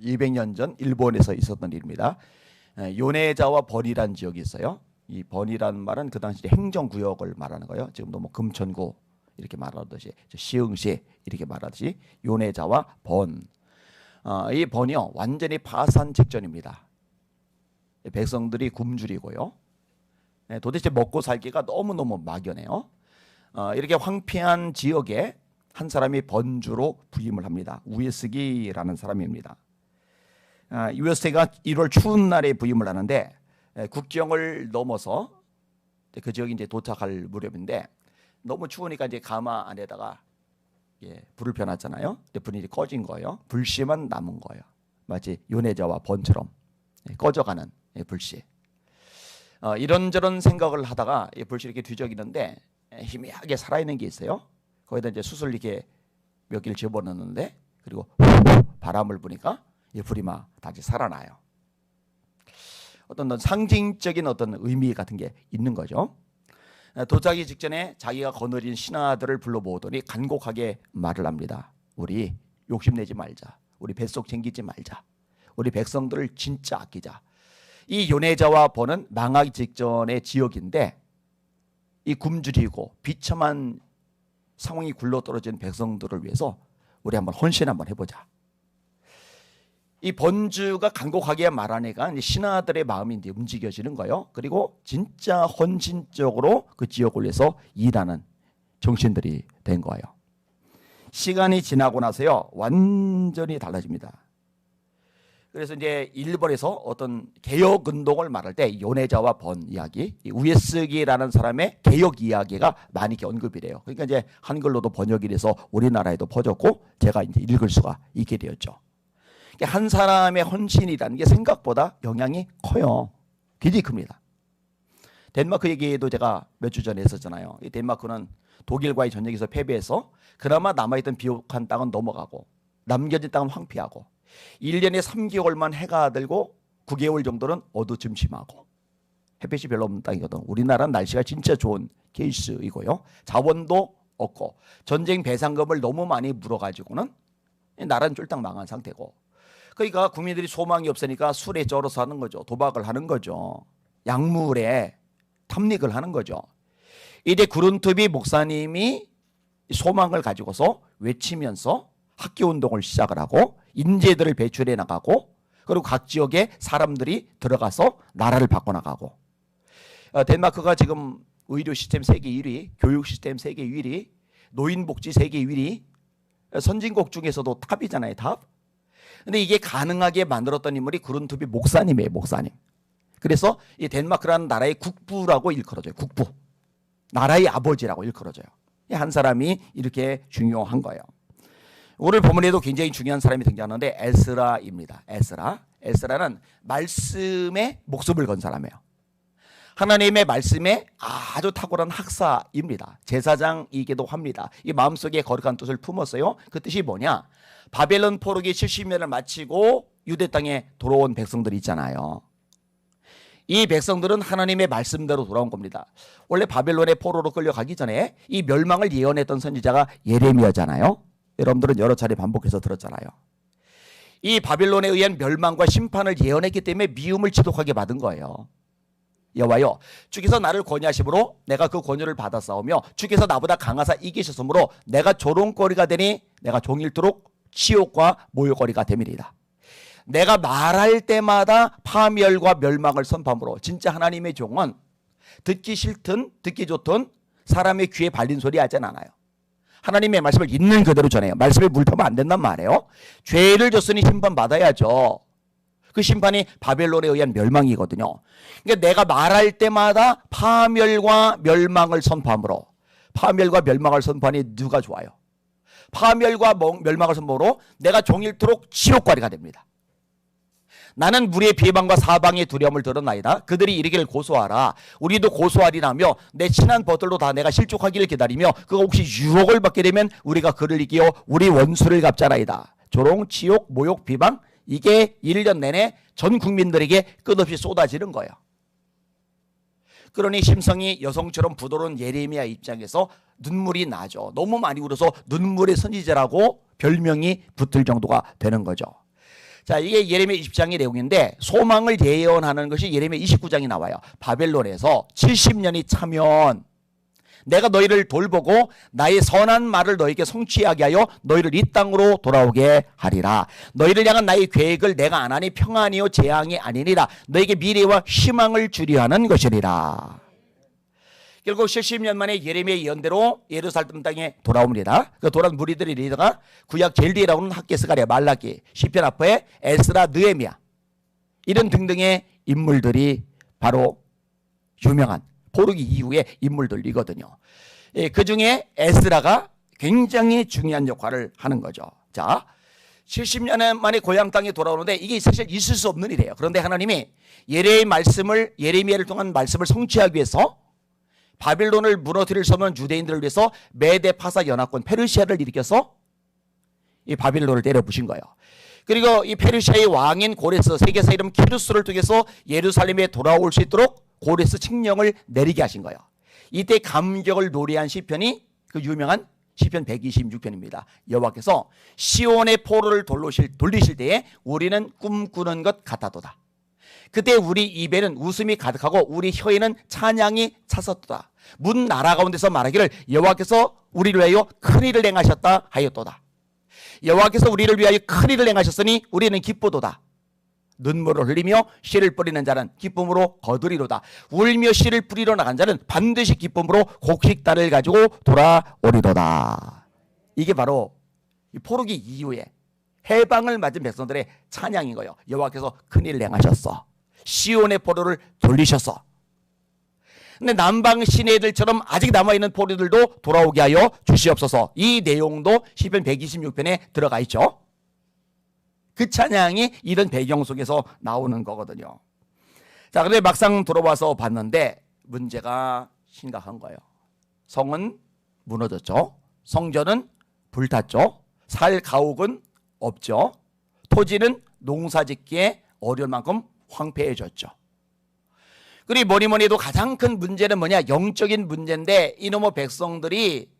200년 전 일본에서 있었던 일입니다. 요네자와 번이라는 지역이 있어요. 이 번이라는 말은 그 당시 행정구역을 말하는 거예요. 지금도 뭐 금천구 이렇게 말하듯이 시흥시 이렇게 말하듯이 요네자와 번. 이 번이요 완전히 파산 직전입니다. 백성들이 굶주리고요. 도대체 먹고 살기가 너무너무 막연해요. 이렇게 황폐한 지역에 한 사람이 번주로 부임을 합니다. 우에스기라는 사람입니다. 우에스기가 1월 추운 날에 부임을 하는데 국경을 넘어서 그 지역에 이제 도착할 무렵인데 너무 추우니까 이제 가마 안에다가 불을 펴놨잖아요. 불이 이제 꺼진 거예요. 불씨만 남은 거예요. 마치 요네자와 번처럼 꺼져가는 불씨. 이런저런 생각을 하다가 불씨 이렇게 뒤적이는데 희미하게 살아있는 게 있어요. 거기다 이제 숯을 이렇게 몇 개를 집어넣는데 그리고 바람을 부니까 이 불이 막 다시 살아나요. 어떤 상징적인 어떤 의미 같은 게 있는 거죠. 도착하기 직전에 자기가 거느린 신하들을 불러 모으더니 간곡하게 말을 합니다. 우리 욕심내지 말자. 우리 뱃속 챙기지 말자. 우리 백성들을 진짜 아끼자. 이 요네자와 번은 망하기 직전의 지역인데 이 굶주리고 비참한 상황이 굴러떨어진 백성들을 위해서 우리 한번 헌신 한번 해보자. 이 번주가 간곡하게 말하니까 신하들의 마음이 이제 움직여지는 거예요. 그리고 진짜 헌신적으로 그 지역을 위해서 일하는 정신들이 된 거예요. 시간이 지나고 나서요 완전히 달라집니다. 그래서 이제 일본에서 어떤 개혁 운동을 말할 때 요네자와 번 이야기, 우에스기라는 사람의 개혁 이야기가 많이 이렇게 언급이 돼요. 그러니까 이제 한글로도 번역이 돼서 우리나라에도 퍼졌고 제가 이제 읽을 수가 있게 되었죠. 한 사람의 헌신이라는 게 생각보다 영향이 커요. 굉장히 큽니다. 덴마크 얘기도 제가 몇 주 전에 했었잖아요. 이 덴마크는 독일과의 전쟁에서 패배해서 그나마 남아있던 비옥한 땅은 넘어가고 남겨진 땅은 황폐하고 1년에 3개월만 해가 들고 9개월 정도는 어두침침하고 햇빛이 별로 없는 땅이거든. 우리나라는 날씨가 진짜 좋은 케이스이고요. 자원도 없고 전쟁 배상금을 너무 많이 물어가지고는 나라는 쫄딱 망한 상태고 그러니까 국민들이 소망이 없으니까 술에 쩔어서 하는 거죠. 도박을 하는 거죠. 약물에 탐닉을 하는 거죠. 이제 구른투비 목사님이 소망을 가지고서 외치면서 학교운동을 시작을 하고 인재들을 배출해 나가고 그리고 각 지역에 사람들이 들어가서 나라를 바꿔나가고 덴마크가 지금 의료 시스템 세계 1위, 교육 시스템 세계 1위, 노인복지 세계 1위, 선진국 중에서도 탑이잖아요. 탑. 근데 이게 가능하게 만들었던 인물이 구른투비 목사님이에요. 목사님. 그래서 이 덴마크라는 나라의 국부라고 일컬어져요. 국부. 나라의 아버지라고 일컬어져요. 한 사람이 이렇게 중요한 거예요. 오늘 본문에도 굉장히 중요한 사람이 등장하는데 에스라입니다. 에스라는 말씀에 목숨을 건 사람이에요. 하나님의 말씀에 아주 탁월한 학사입니다. 제사장이기도 합니다. 이 마음속에 거룩한 뜻을 품었어요. 그 뜻이 뭐냐? 바벨론 포로기 70년을 마치고 유대 땅에 돌아온 백성들이 있잖아요. 이 백성들은 하나님의 말씀대로 돌아온 겁니다. 원래 바벨론의 포로로 끌려가기 전에 이 멸망을 예언했던 선지자가 예레미야잖아요. 여러분들은 여러 차례 반복해서 들었잖아요. 이 바벨론에 의한 멸망과 심판을 예언했기 때문에 미움을 지독하게 받은 거예요. 여호와여, 주께서 나를 권유하심으로 내가 그 권유를 받아 싸우며 주께서 나보다 강하사 이기셨으므로 내가 조롱거리가 되니 내가 종일토록 치욕과 모욕거리가 됨이리이다. 내가 말할 때마다 파멸과 멸망을 선포함으로 진짜 하나님의 종은 듣기 싫든 듣기 좋든 사람의 귀에 발린 소리 하진 않아요. 하나님의 말씀을 있는 그대로 전해요. 말씀에 물타면 안 된단 말이에요. 죄를 졌으니 심판받아야죠. 그 심판이 바벨론에 의한 멸망이거든요. 그러니까 내가 말할 때마다 파멸과 멸망을 선포함으로, 파멸과 멸망을 선포하니 누가 좋아요? 파멸과 멸망을 선포로 내가 종일토록 지옥과리가 됩니다. 나는 무리의 비방과 사방의 두려움을 들었나이다. 그들이 이르기를 고소하라. 우리도 고소하리라며 내 친한 벗들도 다 내가 실족하기를 기다리며 그가 혹시 유혹을 받게 되면 우리가 그를 이기어 우리 원수를 갚자나이다. 조롱, 치욕, 모욕, 비방 이게 1년 내내 전 국민들에게 끝없이 쏟아지는 거예요. 그러니 심성이 여성처럼 부드러운 예레미야 입장에서 눈물이 나죠. 너무 많이 울어서 눈물의 선지자라고 별명이 붙을 정도가 되는 거죠. 자, 이게 예레미야 20장의 내용인데 소망을 예언하는 것이 예레미야 29장이 나와요. 바벨론에서 70년이 차면 내가 너희를 돌보고 나의 선한 말을 너희에게 성취하게 하여 너희를 이 땅으로 돌아오게 하리라. 너희를 향한 나의 계획을 내가 안 하니 평안이요 재앙이 아니니라. 너희에게 미래와 희망을 주려 하는 것이리라. 결국 70년 만에 예레미야의 예언대로 예루살렘 땅에 돌아옵니다. 그 돌아온 무리들이 리더가 구약 제일 뒤에 나오는 학개 스가랴, 말라기, 시편 앞에 에스라, 느헤미야 이런 등등의 인물들이 바로 유명한 포르기 이후의 인물들이거든요. 그 중에 에스라가 굉장히 중요한 역할을 하는 거죠. 자, 70년 만에 고향 땅에 돌아오는데 이게 사실 있을 수 없는 일이에요. 그런데 하나님이 예레미야를 통한 말씀을 성취하기 위해서 바빌론을 무너뜨릴 수 없는 유대인들을 위해서 메데 파사 연합군 페르시아를 일으켜서 이 바빌론을 때려부신 거예요. 그리고 이 페르시아의 왕인 고레스, 세계사 이름 키루스를 통해서 예루살렘에 돌아올 수 있도록 고레스 칙령을 내리게 하신 거예요. 이때 감격을 노래한 시편이 그 유명한 시편 126편입니다. 여호와께서 시온의 포로를 돌리실 때에 우리는 꿈꾸는 것 같았도다. 그때 우리 입에는 웃음이 가득하고 우리 혀에는 찬양이 찼었도다. 문 나라 가운데서 말하기를 여호와께서 우리를 위하여 큰일을 행하셨다 하였도다. 여호와께서 우리를 위하여 큰일을 행하셨으니 우리는 기쁘도다. 눈물을 흘리며 씨를 뿌리는 자는 기쁨으로 거두리로다. 울며 씨를 뿌리러 나간 자는 반드시 기쁨으로 곡식단을 가지고 돌아오리로다. 이게 바로 포르기 이후에 해방을 맞은 백성들의 찬양인 거예요. 여호와께서 큰일을 행하셨어. 시온의 포로를 돌리셨어. 근데 남방 시내들처럼 아직 남아있는 포로들도 돌아오게 하여 주시옵소서. 이 내용도 시편 126편에 들어가 있죠. 그 찬양이 이런 배경 속에서 나오는 거거든요. 자, 근데 막상 들어와서 봤는데 문제가 심각한 거예요. 성은 무너졌죠. 성전은 불탔죠. 살 가옥은 없죠. 토지는 농사짓기에 어려울 만큼 황폐해졌죠. 그리고 뭐니 해도 가장 큰 문제는 뭐냐? 영적인 문제인데 이놈의 백성들이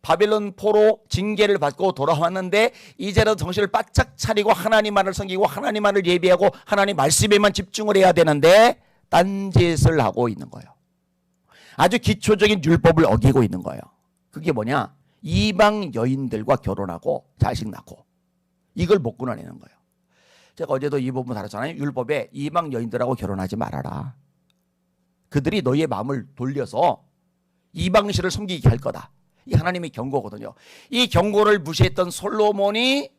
바벨론 포로 징계를 받고 돌아왔는데 이제라도 정신을 바짝 차리고 하나님만을 섬기고 하나님만을 예배하고 하나님 말씀에만 집중을 해야 되는데 딴짓을 하고 있는 거예요. 아주 기초적인 율법을 어기고 있는 거예요. 그게 뭐냐? 이방 여인들과 결혼하고 자식 낳고 이걸 못 끊어내는 거예요. 제가 어제도 이 부분 다뤘잖아요. 율법에 이방 여인들하고 결혼하지 말아라. 그들이 너희의 마음을 돌려서 이방신을 섬기게 할 거다. 이 하나님의 경고거든요. 이 경고를 무시했던 솔로몬이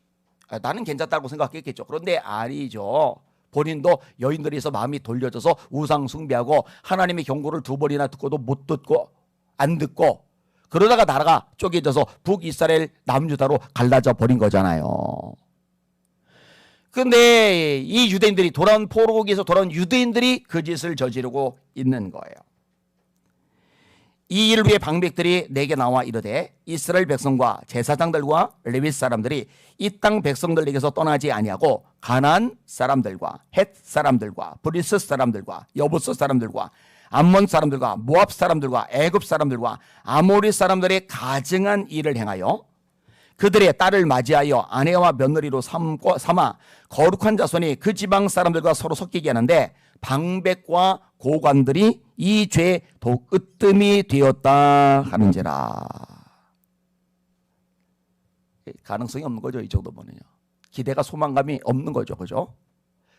나는 괜찮다고 생각했겠죠. 그런데 아니죠. 본인도 여인들에서 마음이 돌려져서 우상 숭배하고 하나님의 경고를 2번이나 듣고도 못 듣고 안 듣고 그러다가 나라가 쪼개져서 북이스라엘 남유다로 갈라져 버린 거잖아요. 근데 이 유대인들이 돌아온 포로기에서 돌아온 유대인들이 그 짓을 저지르고 있는 거예요. 이 일을 위해 방백들이 내게 나와 이르되 이스라엘 백성과 제사장들과 레위 사람들이 이 땅 백성들에게서 떠나지 아니하고 가나안 사람들과 헷 사람들과 브리스 사람들과 여부스 사람들과 암몬 사람들과 모압 사람들과 애굽 사람들과 아모리 사람들의 가증한 일을 행하여 그들의 딸을 맞이하여 아내와 며느리로 삼아 거룩한 자손이 그 지방 사람들과 서로 섞이게 하는데 방백과 고관들이 이 죄의 으뜸이 되었다 하는지라. 가능성이 없는 거죠. 이 정도 보면요. 기대가 소망감이 없는 거죠. 그죠?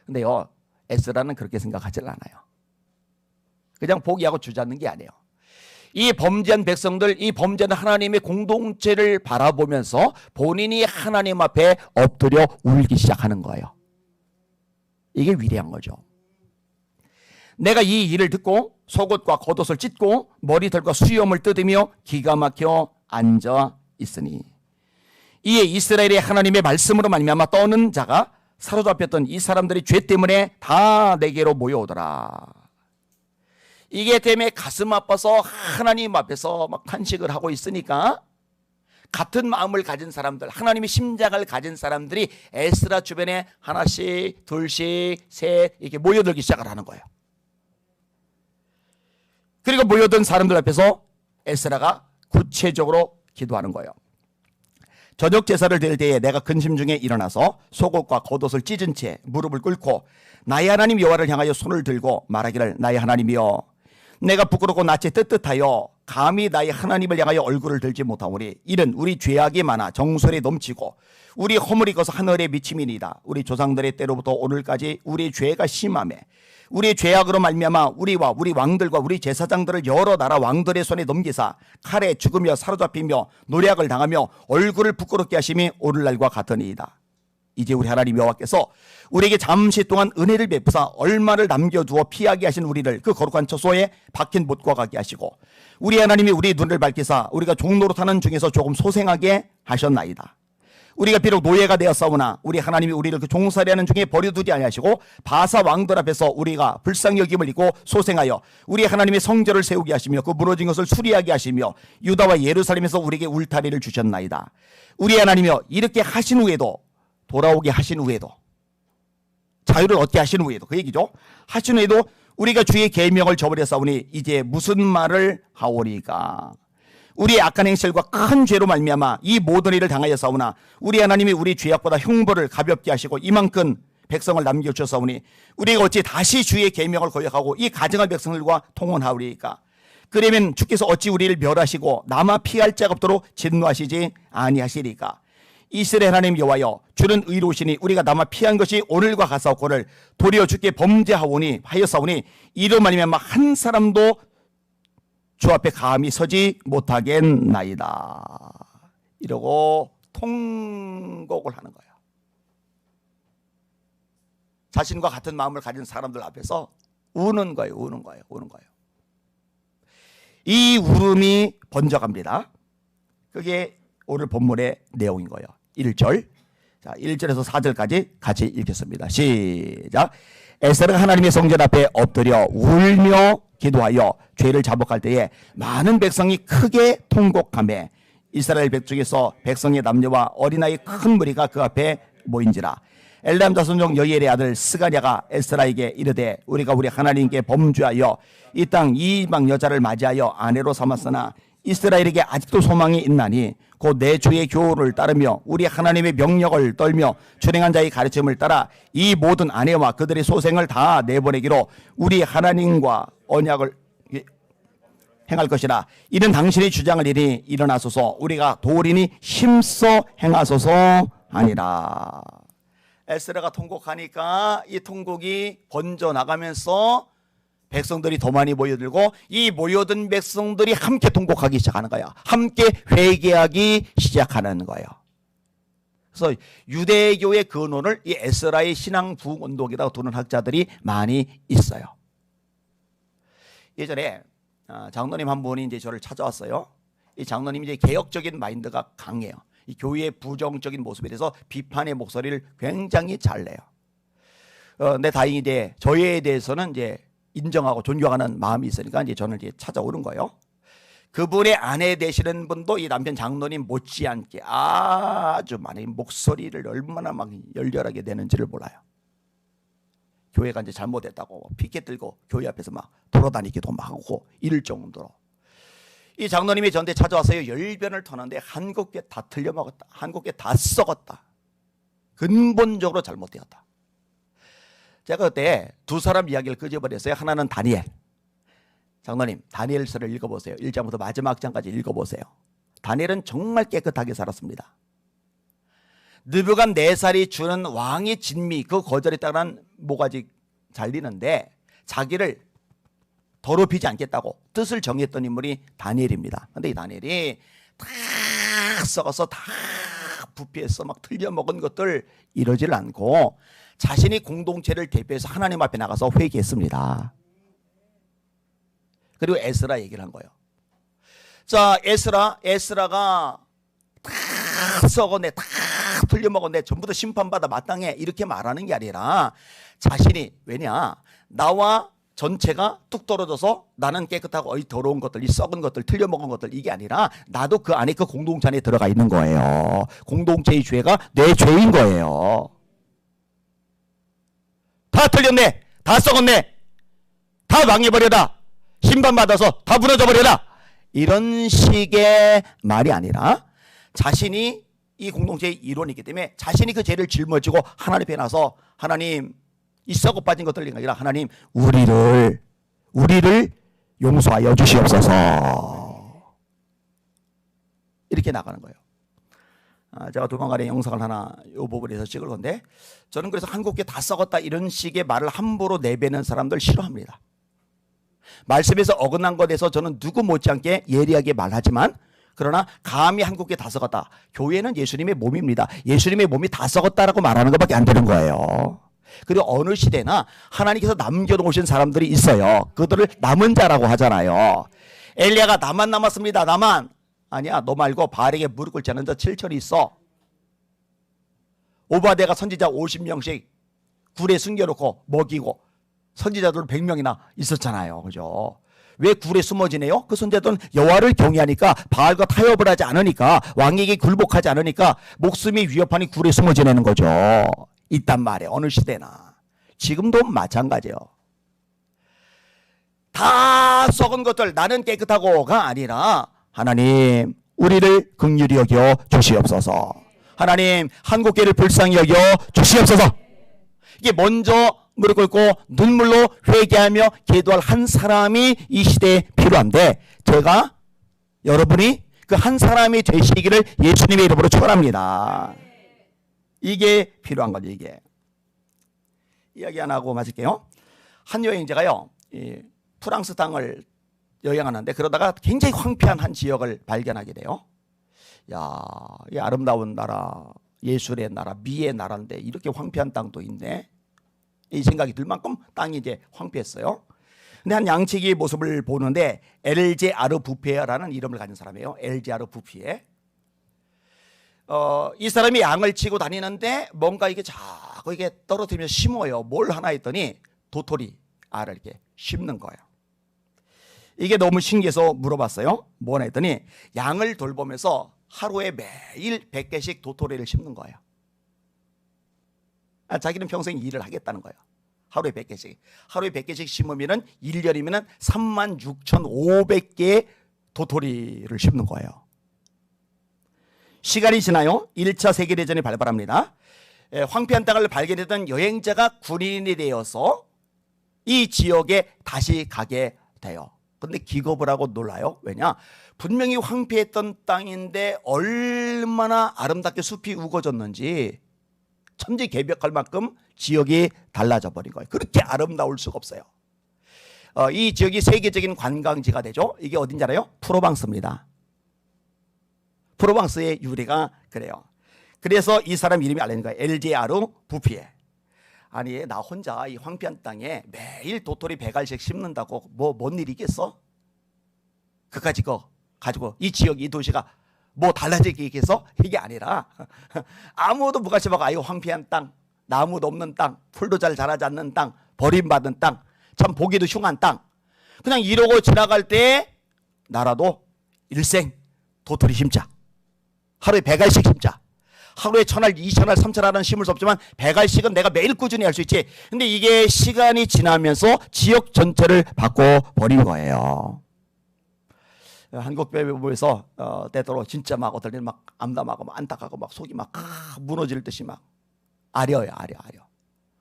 근데요, 에스라는 그렇게 생각하지 않아요. 그냥 포기하고 주저앉는 게 아니에요. 이 범죄한 백성들, 이 범죄한 하나님의 공동체를 바라보면서 본인이 하나님 앞에 엎드려 울기 시작하는 거예요. 이게 위대한 거죠. 내가 이 일을 듣고 속옷과 겉옷을 찢고 머리털과 수염을 뜯으며 기가 막혀 앉아 있으니 이에 이스라엘의 하나님의 말씀으로 말미암아 떠는 자가 사로잡혔던 이 사람들이 죄 때문에 다 내게로 모여오더라. 이게 때문에 가슴 아파서 하나님 앞에서 막 탄식을 하고 있으니까 같은 마음을 가진 사람들, 하나님의 심장을 가진 사람들이 에스라 주변에 하나씩, 둘씩, 셋 이렇게 모여들기 시작을 하는 거예요. 그리고 모여든 사람들 앞에서 에스라가 구체적으로 기도하는 거예요. 저녁 제사를 드릴 때에 내가 근심 중에 일어나서 속옷과 겉옷을 찢은 채 무릎을 꿇고 나의 하나님 여호와를 향하여 손을 들고 말하기를 나의 하나님이여 내가 부끄럽고 낯이 떳떳하여 감히 나의 하나님을 향하여 얼굴을 들지 못하오니 이는 우리 죄악이 많아 정수리 넘치고 우리 허물이 커서 하늘에 미침이니이다. 우리 조상들의 때로부터 오늘까지 우리 죄가 심하매 우리의 죄악으로 말미암아 우리와 우리 왕들과 우리 제사장들을 여러 나라 왕들의 손에 넘기사 칼에 죽으며 사로잡히며 노략을 당하며 얼굴을 부끄럽게 하심이 오늘날과 같으니이다. 이제 우리 하나님 여호와께서 우리에게 잠시 동안 은혜를 베푸사 얼마를 남겨두어 피하게 하신 우리를 그 거룩한 처소에 박힌 못과 가게 하시고 우리 하나님이 우리 눈을 밝히사 우리가 종노릇하는 중에서 조금 소생하게 하셨나이다. 우리가 비록 노예가 되었사오나 우리 하나님이 우리를 그 종살이하는 중에 버려두지 아니하시고 바사 왕들 앞에서 우리가 불쌍히 여김을 입고 소생하여 우리 하나님의 성전을 세우게 하시며 그 무너진 것을 수리하게 하시며 유다와 예루살렘에서 우리에게 울타리를 주셨나이다. 우리 하나님이여 이렇게 하신 후에도 돌아오게 하신 후에도 자유를 얻게 하신 후에도 그 얘기죠. 하신 후에도 우리가 주의 계명을 저버렸사오니 이제 무슨 말을 하오리까. 우리의 악한 행실과 큰 죄로 말미암아 이 모든 일을 당하였사오나 우리 하나님이 우리 죄악보다 형벌을 가볍게 하시고 이만큼 백성을 남겨주셨사오니 우리가 어찌 다시 주의 계명을 거역하고 이 가증한 백성들과 통혼하오리까. 그러면 주께서 어찌 우리를 멸하시고 남아 피할 자가 없도록 진노하시지 아니하시리까. 이스라엘 하나님 여호와여 주는 의로우시니 우리가 남아 피한 것이 오늘과 같사옵고를 도리어 주께 범죄하오니 하였사오니 이로 말미암아 한 사람도 주 앞에 감히 서지 못하겠나이다. 이러고 통곡을 하는 거예요. 자신과 같은 마음을 가진 사람들 앞에서 우는 거예요. 우는 거예요. 우는 거예요. 이 울음이 번져갑니다. 그게 오늘 본문의 내용인 거예요. 1절. 자, 1절에서 4절까지 같이 읽겠습니다. 시작. 에스라가 하나님의 성전 앞에 엎드려 울며 기도하여 죄를 자복할 때에 많은 백성이 크게 통곡하며 이스라엘 백중에서 백성의 남녀와 어린아이 큰 무리가 그 앞에 모인지라. 엘람 자손 중 여이엘의 아들 스가랴가 에스라에게 이르되 우리가 우리 하나님께 범죄하여 이 땅 이방 여자를 맞이하여 아내로 삼았으나 이스라엘에게 아직도 소망이 있나니 곧 내 주의 교훈을 따르며 우리 하나님의 명령을 떨며 준행한 자의 가르침을 따라 이 모든 아내와 그들의 소생을 다 내보내기로 우리 하나님과 언약을 행할 것이라. 이는 당신의 주장을 이리 일어나소서 우리가 도리니 힘써 행하소서 하니라. 에스라가 통곡하니까 이 통곡이 번져나가면서 백성들이 더 많이 모여들고 이 모여든 백성들이 함께 통곡하기 시작하는 거야. 함께 회개하기 시작하는 거예요. 그래서 유대교의 근원을 이 에스라의 신앙 부흥 운동이라고 두는 학자들이 많이 있어요. 예전에 장로님 한 분이 이제 저를 찾아왔어요. 이 장로님이 이제 개혁적인 마인드가 강해요. 이 교회의 부정적인 모습에 대해서 비판의 목소리를 굉장히 잘 내요. 근데 다행히 이제 저에 대해서는 이제 인정하고 존경하는 마음이 있으니까 이제 저는 이제 찾아오는 거예요. 그분의 아내 되시는 분도 이 남편 장로님 못지않게 아주 많이 목소리를 얼마나 막 열렬하게 내는지를 몰라요. 교회가 이제 잘못했다고 피켓 들고 교회 앞에서 막 돌아다니기도 막 하고 이럴 정도로. 이 장로님이 저한테 찾아와서요. 열변을 터는데 한국 게 다 틀려먹었다. 한국 게 다 썩었다. 근본적으로 잘못되었다. 제가 그때 두 사람 이야기를 끄집어냈어요. 하나는 다니엘. 장로님 다니엘서를 읽어보세요. 1장부터 마지막 장까지 읽어보세요. 다니엘은 정말 깨끗하게 살았습니다. 느부갓네살이 주는 왕의 진미 그 거절했다는 모가지 잘리는데 자기를 더럽히지 않겠다고 뜻을 정했던 인물이 다니엘입니다. 근데 이 다니엘이 다 썩어서 다 부패해서 막 틀려먹은 것들 이러질 않고 자신이 공동체를 대표해서 하나님 앞에 나가서 회개했습니다. 그리고 에스라 얘기를 한 거예요. 자, 에스라가 다 썩었네, 다 틀려먹었네, 전부 다 심판받아 마땅해 이렇게 말하는 게 아니라 자신이 왜냐 나와 전체가 뚝 떨어져서 나는 깨끗하고 더러운 것들, 이 썩은 것들, 틀려먹은 것들 이게 아니라 나도 그 안에 그 공동체 안에 들어가 있는 거예요. 공동체의 죄가 내 죄인 거예요. 다 틀렸네, 다 썩었네, 다 망해버려라, 심판받아서 다 무너져버려라 이런 식의 말이 아니라 자신이 이 공동체의 일원이기 때문에 자신이 그 죄를 짊어지고 하나님 앞에 나서 하나님 이 썩어 빠진 것들이 아니라 하나님 우리를 용서하여 주시옵소서 이렇게 나가는 거예요. 제가 조만간에 영상을 하나 이 부분에서 찍을 건데 저는 그래서 한국교회 다 썩었다 이런 식의 말을 함부로 내뱉는 사람들 싫어합니다. 말씀에서 어긋난 것에 대해서 저는 누구 못지않게 예리하게 말하지만 그러나 감히 한국교회 다 썩었다. 교회는 예수님의 몸입니다. 예수님의 몸이 다 썩었다라고 말하는 것밖에 안 되는 거예요. 그리고 어느 시대나 하나님께서 남겨놓으신 사람들이 있어요. 그들을 남은 자라고 하잖아요. 엘리야가 나만 남았습니다. 나만. 아니야, 너 말고 바알에게 무릎 꿇지 않은 자 7천이 있어. 오바댜가 선지자 50명씩 굴에 숨겨놓고 먹이고 선지자들 100명이나 있었잖아요. 그죠? 왜 굴에 숨어 지내요? 그 선지자들은 여호와를 경외하니까 바알과 타협을 하지 않으니까 왕에게 굴복하지 않으니까 목숨이 위협하니 굴에 숨어 지내는 거죠. 있단 말이에요. 어느 시대나. 지금도 마찬가지예요. 다 썩은 것들 나는 깨끗하고가 아니라 하나님 우리를 긍휼히 여겨 주시옵소서. 하나님 한국교회를 불쌍히 여겨 주시옵소서. 이게 먼저 무릎 꿇고 눈물로 회개하며 기도할 한 사람이 이 시대에 필요한데 제가 여러분이 그 한 사람이 되시기를 예수님의 이름으로 축원합니다. 이게 필요한 거죠. 이게. 이야기 안 하고 마칠게요. 한 여행자가요 프랑스 땅을 여행하는데 그러다가 굉장히 황폐한 한 지역을 발견하게 돼요. 야, 이 아름다운 나라, 예술의 나라, 미의 나라인데 이렇게 황폐한 땅도 있네. 이 생각이 들 만큼 땅이 이제 황폐했어요. 근데 한 양치기의 모습을 보는데 엘제 아르 부피에라는 이름을 가진 사람이에요. 엘제 아르 부피에. 이 사람이 양을 치고 다니는데 뭔가 이게 자꾸 이게 떨어뜨리면서 심어요. 뭘 하나 했더니 도토리 알을 이렇게 심는 거예요. 이게 너무 신기해서 물어봤어요. 뭐나 했더니 양을 돌보면서 하루에 매일 100개씩 도토리를 심는 거예요. 자기는 평생 일을 하겠다는 거예요. 하루에 100개씩. 하루에 100개씩 심으면 1년이면 36,500개의 도토리를 심는 거예요. 시간이 지나요. 1차 세계대전이 발발합니다. 황폐한 땅을 발견했던 여행자가 군인이 되어서 이 지역에 다시 가게 돼요. 근데 기겁을 하고 놀라요. 왜냐? 분명히 황폐했던 땅인데 얼마나 아름답게 숲이 우거졌는지 천지개벽할 만큼 지역이 달라져 버린 거예요. 그렇게 아름다울 수가 없어요. 이 지역이 세계적인 관광지가 되죠. 이게 어딘지 알아요? 프로방스입니다. 프로방스의 유래가 그래요. 그래서 이 사람 이름이 알려진 거예요. 엘제 아르 부피에. 아니 나 혼자 이 황폐한 땅에 매일 도토리 100알씩 심는다고 뭔 일이겠어? 그까짓 거 가지고 이 지역 이 도시가 뭐 달라지겠어? 이게 아니라 아무도 무관심하고 아유 황폐한 땅, 나무도 없는 땅, 풀도 잘 자라지 않는 땅, 버림받은 땅, 참 보기도 흉한 땅. 그냥 이러고 지나갈 때 나라도 일생 도토리 심자. 하루에 100알씩 심자. 하루에 1000알, 2000알, 3000알은 심을 수 없지만 100알씩은 내가 매일 꾸준히 할 수 있지. 근데 이게 시간이 지나면서 지역 전체를 바꿔버린 거예요. 한국교회에서 때때로 진짜 막 어떨 때는 막 암담하고 막 안타깝고 막 속이 막 무너질 듯이 막 아려요.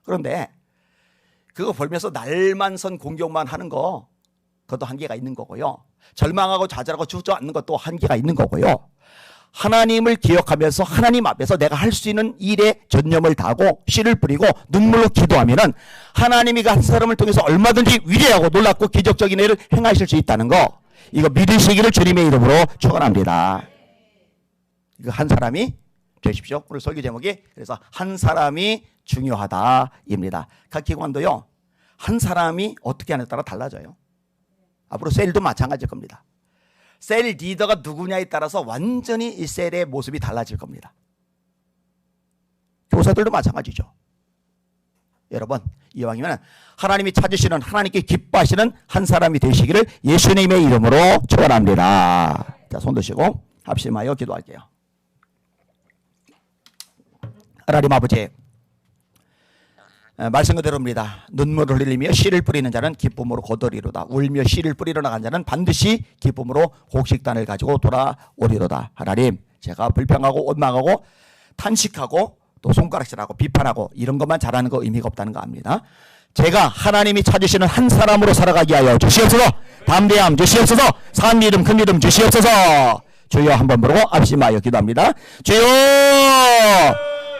그런데 그거 보면서 날만 선 공격만 하는 거 그것도 한계가 있는 거고요. 절망하고 좌절하고 주저앉는 것도 한계가 있는 거고요. 하나님을 기억하면서 하나님 앞에서 내가 할 수 있는 일에 전념을 다하고 씨를 뿌리고 눈물로 기도하면은 하나님이 그 한 사람을 통해서 얼마든지 위대하고 놀랍고 기적적인 일을 행하실 수 있다는 거, 이거 믿으시기를 주님의 이름으로 축원합니다. 이거 한 사람이 되십시오. 오늘 설교 제목이 그래서 한 사람이 중요하다입니다. 각 기관도요 한 사람이 어떻게 하느냐에 따라 달라져요. 앞으로 셀도 마찬가지일 겁니다. 셀 리더가 누구냐에 따라서 완전히 이 셀의 모습이 달라질 겁니다. 교사들도 마찬가지죠. 여러분 이왕이면 하나님이 찾으시는, 하나님께 기뻐하시는 한 사람이 되시기를 예수님의 이름으로 축원합니다. 자, 손 드시고 합심하여 기도할게요. 하나님 아버지, 말씀 그대로입니다. 눈물을 흘리며 씨를 뿌리는 자는 기쁨으로 거두리로다. 울며 씨를 뿌리러 나간 자는 반드시 기쁨으로 곡식단을 가지고 돌아오리로다. 하나님, 제가 불평하고 원망하고 탄식하고 또 손가락질하고 비판하고 이런 것만 잘하는 거 의미가 없다는 거 압니다. 제가 하나님이 찾으시는 한 사람으로 살아가게 하여 주시옵소서. 담대함 주시옵소서. 산 믿음 큰 믿음 주시옵소서. 주여 한번 부르고 앞심하여 기도합니다. 주여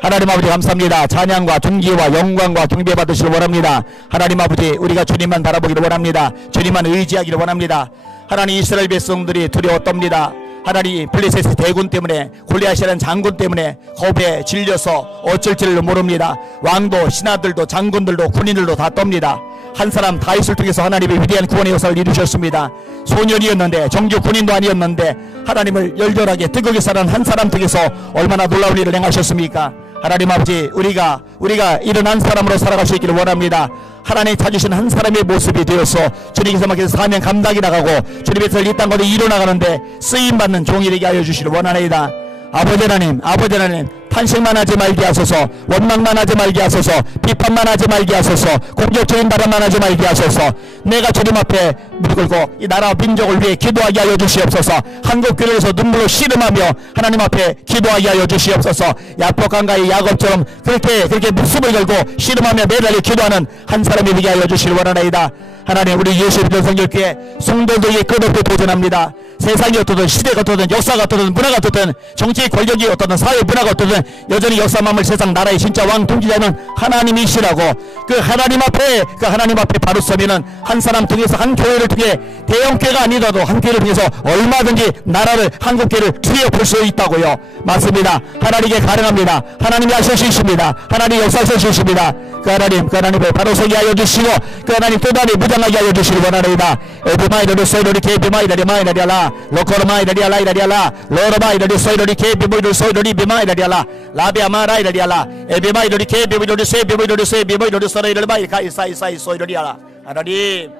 하나님 아버지 감사합니다. 찬양과 존귀와 영광과 경배 받으시길 원합니다. 하나님 아버지 우리가 주님만 바라보기를 원합니다. 주님만 의지하기를 원합니다. 하나님 이스라엘 백성들이 두려웠답니다. 하나님 블레셋의 대군 때문에 골리앗이라는 장군 때문에 겁에 질려서 어쩔 줄을 모릅니다. 왕도 신하들도 장군들도 군인들도 다 떱니다. 한 사람 다윗을 통해서 하나님의 위대한 구원의 역사를 이루셨습니다. 소년이었는데 정규 군인도 아니었는데 하나님을 열렬하게 뜨겁게 사랑한 한 사람 통해서 얼마나 놀라운 일을 행하셨습니까? 하나님 아버지 우리가 일어난 사람으로 살아갈 수 있기를 원합니다. 하나님 찾으신 한 사람의 모습이 되어서 주님께서 맡겨서 사명 감당이 나가고 주님께서 이 땅 가운데 이뤄나가는데 쓰임받는 종이 되게 하여 주시길 원하나이다. 아버지 하나님 탄식만 하지 말게 하소서. 원망만 하지 말게 하소서. 비판만 하지 말게 하소서. 공격적인 발언만 하지 말게 하소서. 내가 주님 앞에 무릎 꿇고 이 나라와 민족을 위해 기도하게 하여 주시옵소서. 한국교회에서 눈물로 씨름하며 하나님 앞에 기도하게 하여 주시옵소서. 야복강가의 야곱처럼 그렇게 목숨을 걸고 씨름하며 매달려 기도하는 한 사람이 되게 하여 주시길 원하나이다. 하나님 우리 예수님의 성결교회 성도들에게 끝없이 도전합니다. 세상이 어떠든 시대가 어떠든 역사가 어떠든 문화가 어떠든 정치 권력이 어떠든 사회 문화가 어떠든 여전히 역사만물 세상 나라의 진짜 왕 통치자는 하나님이시라고 그 하나님 앞에 바로 서면은 한 사람 통해서 한 교회를 통해 대형교회가 아니더라도 한 교회를 통해서 얼마든지 나라를 한국교회를 투여볼 수 있다고요. 맞습니다. 하나님께 가능합니다. 하나님이 하실 수 있습니다. 하나님 역사하실 수 있습니다. 그 하나님을 바로 서게 하여 주시고 그 하나님 또다리 무장하게 하여 주시기 원하나이다. 에비마이더리 소이더리 케비마이더리 마이더리알라 로코르마이더리알라 이더리알라 로르마이더리 소이더리 케비모이더리 소이더리 비마이더리알라 라비아마라이더리알라 에비마이더리 케비모이더리 세비모이더리 세비모이더리 소이더리 마이카이 사이사이 소이더리알라 하나님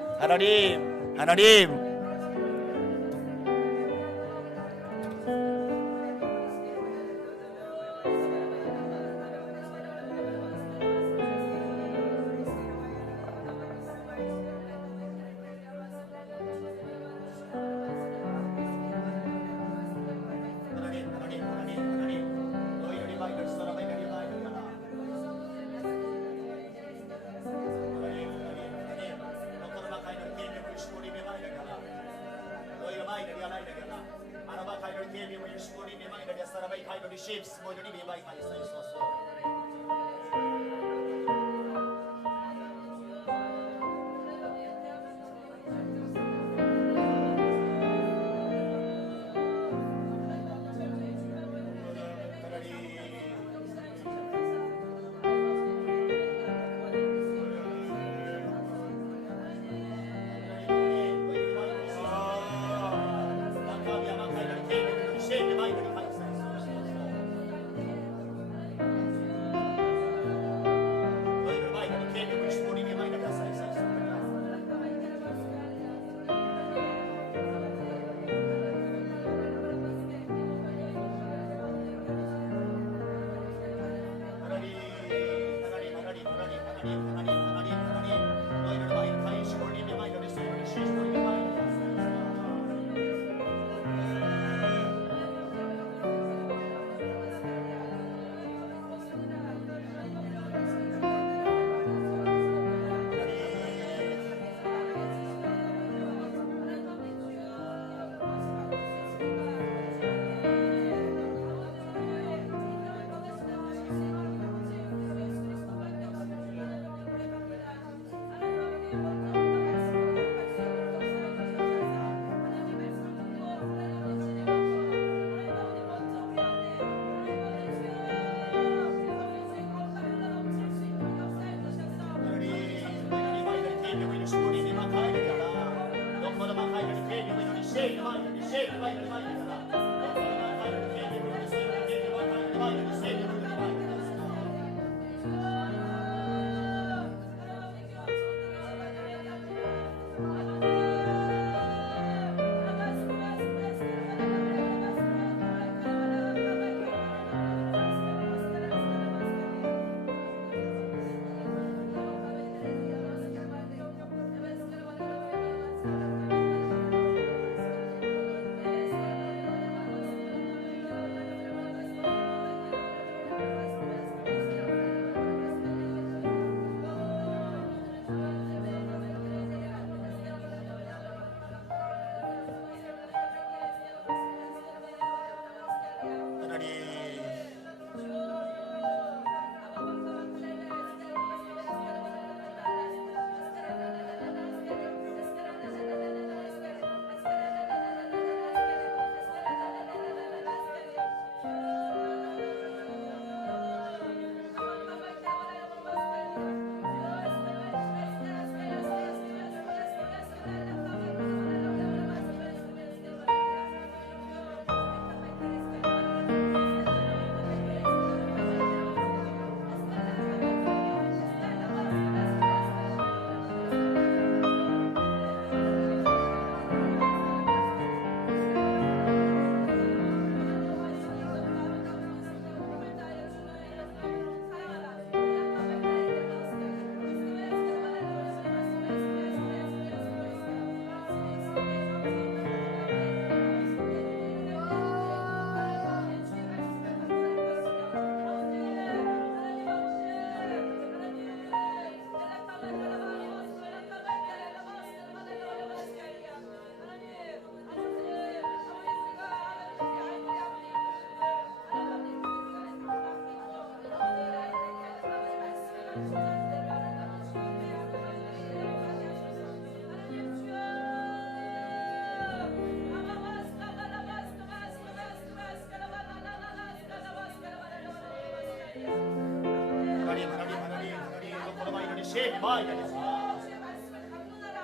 쉐미 마이다리스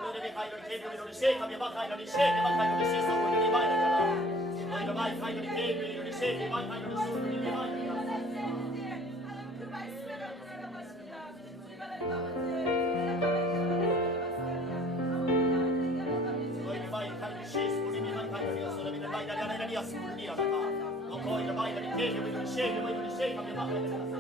너희들이 가이로리 개비로리 쉐이카미 마카이로리 쉐미 마카이로리 쉐이사고리니 마이다리라 너희들 마이카이로리 개비로리 쉐미 마카이로리 소리니 마이다리라 그 말씀을 갖고 살아가십니다. 우리가 너희들 마이카이로리 쉐이스고리니 마이카이로리 소리니 마이다리라 너희들 마이카이로리 개비로리 쉐미 마이카이로리